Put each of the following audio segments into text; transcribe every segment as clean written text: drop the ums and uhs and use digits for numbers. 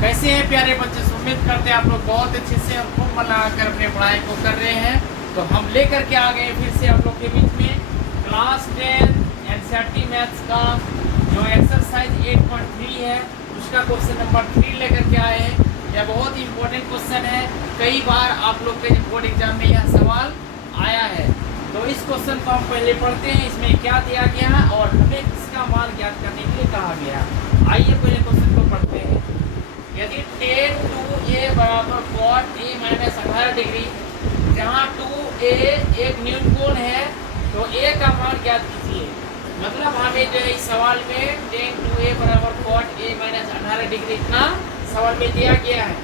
कैसे हैं प्यारे बच्चे, उम्मीद करते हैं आप लोग बहुत अच्छे से और खूब मन लगाकर अपने पढ़ाई को कर रहे हैं। तो हम लेकर के आ गए फिर से आप लोग के बीच में क्लास 10 एनसीईआरटी मैथ्स का जो एक्सरसाइज 8.3 है उसका क्वेश्चन नंबर 3 लेकर के आए हैं। यह बहुत ही इम्पोर्टेंट क्वेश्चन है, कई बार आप लोग के बोर्ड एग्जाम में यह सवाल आया है। तो इस क्वेश्चन को हम पहले पढ़ते हैं, इसमें क्या दिया गया है और हमें इसका मान ज्ञात करने के लिए कहा गया। आइए पहले क्वेश्चन को पढ़ते हैं। यदि tan 2a बराबर cot a माइनस 18 डिग्री, जहाँ 2a एक न्यून कोण है तो a का मान ज्ञात कीजिए। मतलब हमें जो है इस सवाल में tan 2a बराबर cot a माइनस 18 डिग्री इतना सवाल में दिया गया है।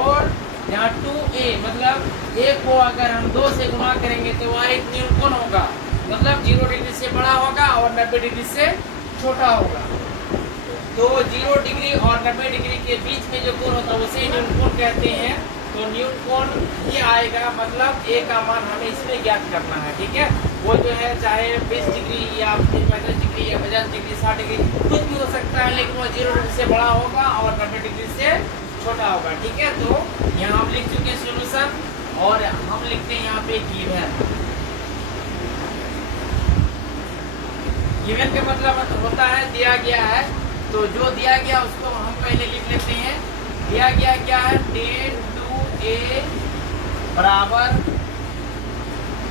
और यहाँ 2a मतलब a को अगर हम 2 से गुणा करेंगे तो वह एक न्यून कोण होगा, मतलब 0 डिग्री से बड़ा होगा और 90 डिग्री से छोटा होगा। तो 0 डिग्री और 90 डिग्री के बीच में जो कोण होता है उसे न्यून कोण कहते हैं। तो न्यून कोण ही आएगा, मतलब a का मान हमें इसमें ज्ञात करना है। ठीक है, वो जो है चाहे 20 डिग्री या 35 डिग्री या 50 डिग्री 60 डिग्री कुछ भी हो सकता है, लेकिन वो 0 डिग्री से बड़ा होगा और 90 डिग्री से छोटा होगा। ठीक है, तो यहाँ हम लिख चुके हैं सोल्यूशन और हम लिखते हैं यहाँ पे गिवन। गिवन का मतलब होता है दिया गया है, तो जो दिया गया उसको हम पहले लिख लेते हैं। दिया गया क्या है, tan 2a बराबर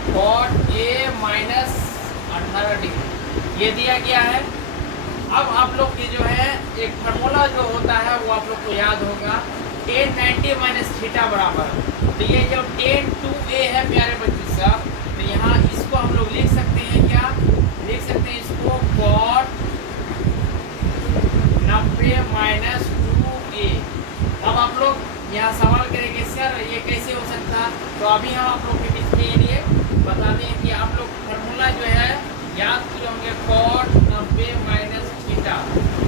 cot a माइनस 18 डिग्री, ये दिया गया है। अब आप लोग की जो है एक फार्मूला जो होता है वो आप लोग को याद होगा, tan 90 माइनस थीटा बराबर। तो ये जो tan 2a है प्यारे बच्चे सब, तो यहाँ इसको हम लोग लिख सकते हैं, क्या लिख सकते हैं इसको, cot 90 माइनस 2a। अब आप लोग यहाँ सवाल करेंगे सर ये कैसे हो सकता, तो अभी हम आप लोग के बीच में ये लिए बता दें कि आप लोग फार्मूला जो है याद किए होंगे, cot 90 माइनस थीटा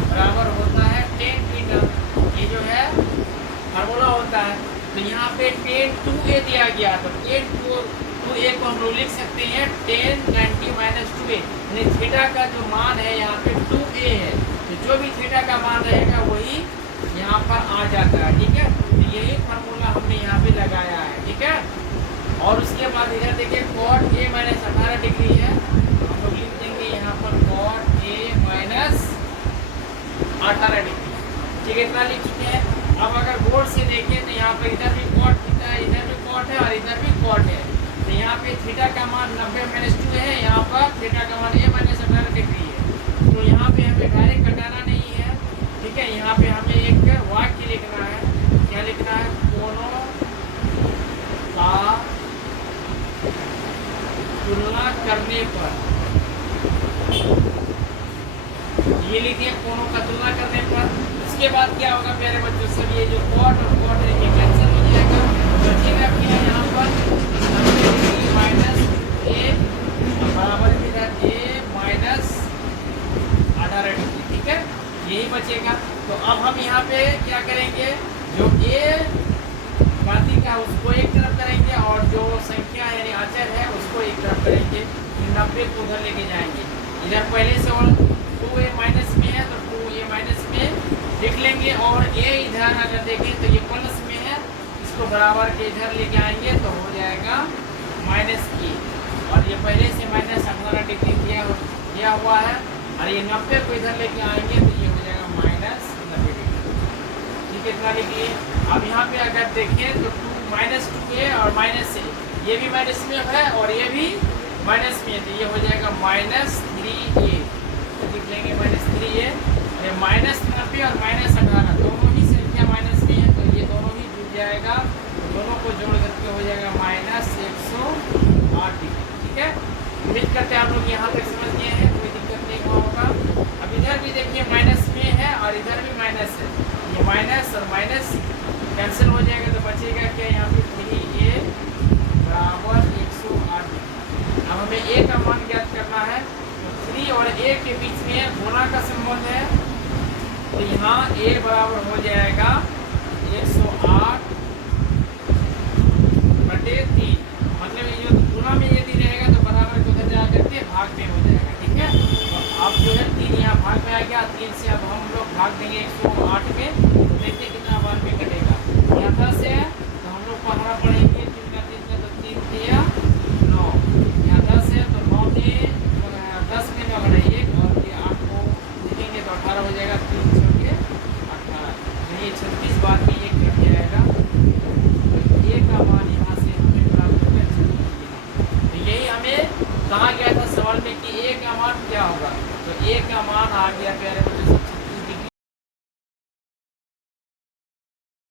बराबर होता है tan थीटा। ये जो है फार्मूला होता है। तो यहाँ पे tan 2a दिया गया, तो tan 2a को हम लोग लिख सकते हैं tan 90 माइनस 2a, यानी थीटा का जो मान है यहाँ पे 2a है, तो जो भी थीटा का मान रहेगा वही यहाँ पर आ जाता है। ठीक है, तो यही फार्मूला हमने यहाँ पे लगाया है। ठीक है, और उसके बाद इधर देखिए cot a माइनस 18 डिग्री है, हम लोग लिख देंगे यहाँ पर cot a माइनस 18 डिग्री। ठीक है, इतना लिख चुके हैं। अब अगर बोर्ड से देखें तो यहाँ पर इधर भी cot थीटा, इधर भी cot है और इधर भी cot है। तो यहाँ पे थीटा का मान 90 माइनस 2 है, यहाँ पर थीटा का मान a माइनस 18 डिग्री है। तो यहाँ पे हमें डायरेक्ट घटाना नहीं है। ठीक है, यहाँ पे हमें एक वाक्य लिखना है। क्या लिखना है, कोणों का तुलना करने पर, ये लिखिए कोणों का तुलना करने पर। उसके बाद क्या होगा प्यारे बच्चों सब, ये जो cot और cot है ये कैंसिल हो जाएगा। बचेगा क्या यहाँ पर, 90 डिग्री माइनस a बराबर इधर a माइनस 18 डिग्री। ठीक है, यही बचेगा। तो अब हम यहाँ पे क्या करेंगे, जो a घाती का उसको एक तरफ करेंगे और जो संख्या यानी अचर है उसको एक तरफ करेंगे, 90 को उधर लेके जाएंगे। इधर पहले से और 2a माइनस में है तो 2a माइनस में लिख लेंगे, और a इधर अगर देखें तो ये प्लस में है, इसको बराबर के इधर लेके आएंगे तो हो जाएगा माइनस a, और ये पहले से माइनस 18 डिग्री दिया हुआ है, और ये 90 को इधर लेके आएंगे तो ये हो जाएगा माइनस 90 डिग्री। ठीक है, इतना लिखिए। अब यहाँ पे अगर देखें तो 2 माइनस 2a और माइनस a, ये भी माइनस में है और ये भी माइनस में है, तो ये हो जाएगा माइनस 3a। लिख लेंगे माइनस 3a। ये माइनस 90 और माइनस 18 दोनों ही संख्या माइनस में है, तो ये दोनों ही जुड़ जाएगा, दोनों को जोड़ करके हो जाएगा माइनस 108 डिग्री। ठीक है, उम्मीद करते हैं आप लोग यहाँ तक समझ गए हैं, कोई दिक्कत नहीं हुआ होगा। अब इधर भी देखिए माइनस में है और इधर भी माइनस है, ये माइनस और माइनस कैंसिल हो जाएगा, तो बचेगा क्या यहाँ पे 3a बराबर 108 डिग्री। अब हमें a का मान ज्ञात करना है, तो 3 और a के बीच में गुणा का संबंध है, तो यहाँ a बराबर हो जाएगा 108 बटे 3, मतलब ये जो गुणा में यदि रहेगा तो बराबर को उधर जा करके भाग में हो जाएगा। ठीक है, तो अब जो है 3 यहाँ भाग में आ गया, 3 से अब हम लोग भाग देंगे 108 में, देखिए कितना सवाल में कटेगा। यहाँ 10 है तो हम लोग पहाड़ा पढ़ेंगे 3 का 3 का, तो 3 दिया 9। यहाँ 10 है तो 9 में 10 में 9 घटाइए और ये 8 को लिखेंगे तो 18 हो जाएगा। 3 छोड़िए 18, ये 36 बाद में ये कट जाएगा। तो ये का मान यहाँ से हमें प्राप्त होगा 36। तो यही हमें कहा गया था सवाल में कि ए का मान क्या होगा। तो ए का मान आ गया प्यारे बच्चों